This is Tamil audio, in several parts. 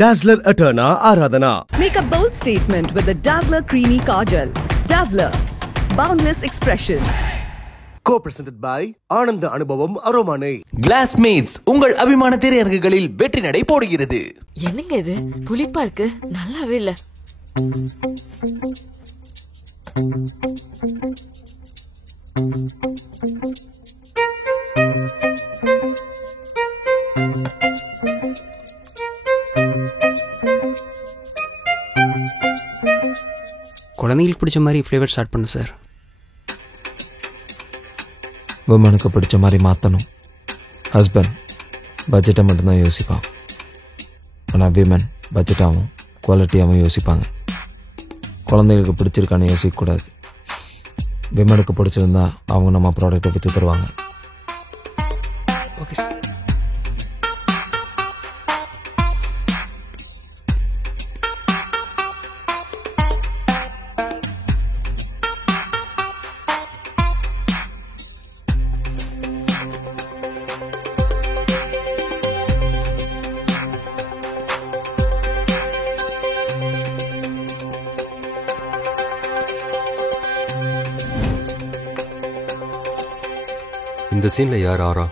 Dazzler Eterna Aradhana. Make a bold statement with the Dazzler Creamy Kajal. Dazzler, boundless expression. Co-presented by Ananda Anubhavam Aromane. Glassmates உங்கள் அபிமான திரையரங்குகளில் வெற்றி நடை போடுகிறது. என்னங்க இது புளிப்பா இருக்கு, நல்லாவே இல்ல. குழந்தைங்களுக்கு பிடிச்ச மாதிரி ஃப்ளேவர் ஸ்டார்ட் பண்ணு சார். உமனுக்கு பிடிச்ச மாதிரி மாற்றணும். ஹஸ்பண்ட் பட்ஜெட்டை மட்டும்தான் யோசிப்பான், ஆனால் விமன் பட்ஜெட்டாகவும் குவாலிட்டியாகவும் யோசிப்பாங்க. குழந்தைகளுக்கு பிடிச்சிருக்கான்னு யோசிக்கக்கூடாது. விமனுக்கு பிடிச்சிருந்தா அவங்க நம்ம ப்ராடக்டை விற்று தருவாங்க. Okay sir. இந்த சீன்ல யார் ஆரா?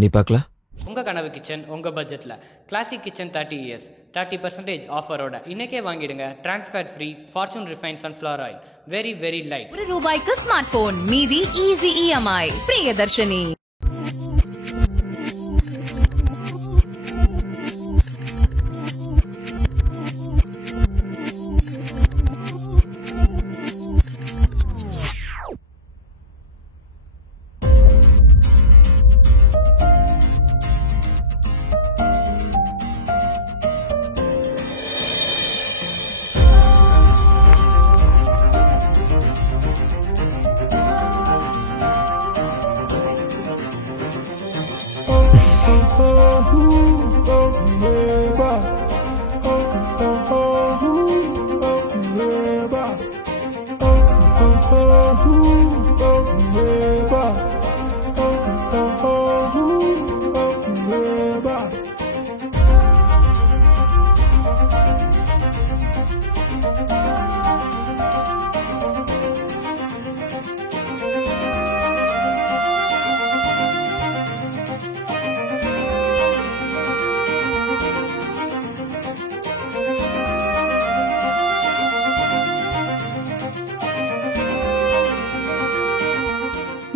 நீ பார்க்கல? உங்க கனவு கிச்சன் உங்க பட்ஜெட்ல கிளாசிக் கிச்சன் 30 இயர்ஸ் 30% ஆஃபரோட இன்னைக்கே வாங்கிடுங்க. Trans fat free Fortune refine sunflower oil, very very light. ₹1 smart phone, மீதி ஈஸி EMI. பிரியதர்ஷினி.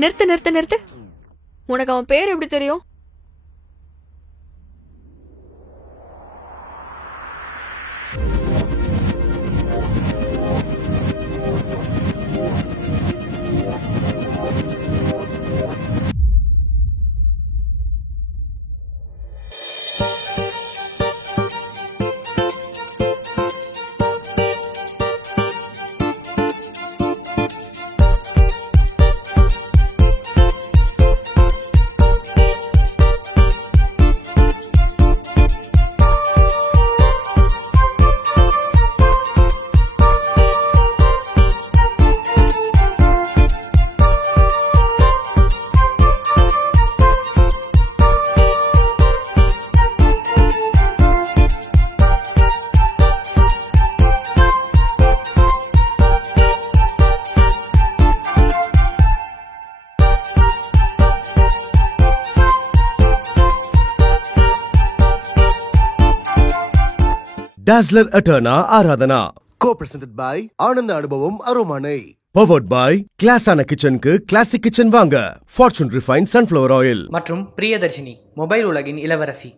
நிறுத்து நிறுத்து நிறுத்து. உனக்கு அவன் பேர் எப்படி தெரியும்? Dazzler Eterna Aradhana. Co-presented by Ananda Anubhavam Aromane. Powered by Classana Kitchen-க்கு Classic Kitchen வாங்க. Fortune Refined Sunflower Oil. மற்றும் பிரியதர்ஷினி, மொபைல் உலகின் இளவரசி.